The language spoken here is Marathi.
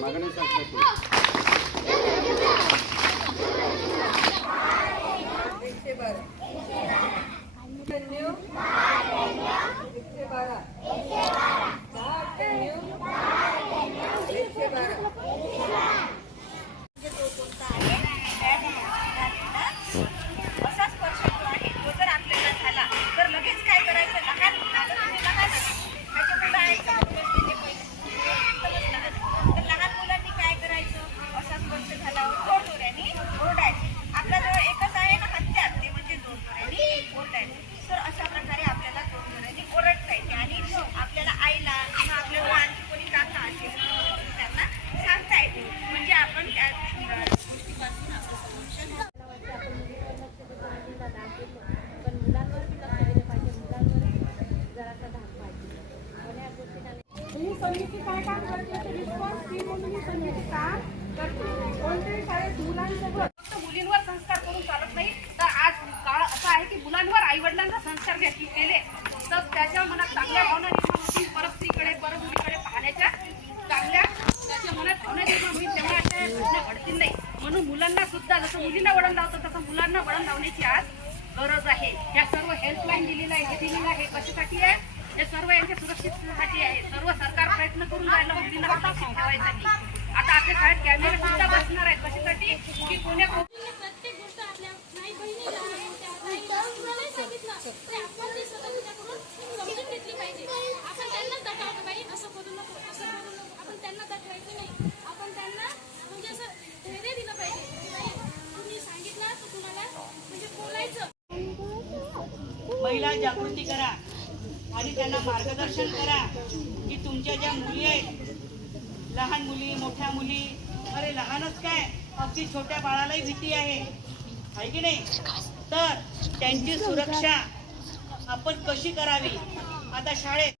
मागणी सांगतो एकशे बारा एकशे बारा एकशे बारा. समिती काय काम करते रिस्पॉन्स टीम म्हणून ही समिती काम करते? कोणत्याही शाळेत मुलांसोबत? फक्त मुलींवर संस्कार करून चालत नाही. तर आज काळ असा आहे की मुलांवर आईवडिलांना संस्कार घेतले केले. तर त्याच्या मनात चांगल्या भावना निर्माण होतील. परस्त्रीकडे परत मुलीकडे पाहण्याच्या चांगल्या त्याच्या मनात भावना निर्माण होईल तेव्हा अशा घटना घडतील नाही. म्हणून मुलांना सुद्धा जसं मुलींना वळण लावतं तसं मुलांना वळण लावण्याची आज गरज आहे. ह्या सर्व हेल्पलाईन दिलेलं आहे हे दिलेलं आहे. कशासाठी आहे हे सर्व यांच्या सुरक्षिततेसाठी आहे सर्व सरकार प्रयत्न करून राहिलं मुलींना सुरक्षित ठेवायसाठी आता आपल्या शाळेत कॅमेरे सुद्धा बसणार आहेत कशासाठी? की कोण्या प्रत्येक गोष्ट आपल्या नाही बहिणीला मोठ्या आईला सांगितलं तरी आपण ती स्वतः तिच्याकडून समजून घेतली पाहिजे आपण त्यांना दटावलं बाई असं करू नको असं करू नको आपण त्यांना दटवायचं नाही आपण त्यांना म्हणजे असं धैर्य दिलं पाहिजे की तुम्ही सांगितलं तर तुम्हाला म्हणजे बोलायचं महिला जागृती करा. आणि त्यांना मार्गदर्शन करा की तुमच्या ज्या मुली आहेत लहान मुली मोठ्या मुली अरे लहानच काय अगदी छोट्या बाळालाही भीती आहे. आहे की नाही? तर त्यांची सुरक्षा आपण कशी करावी? आता शाळेत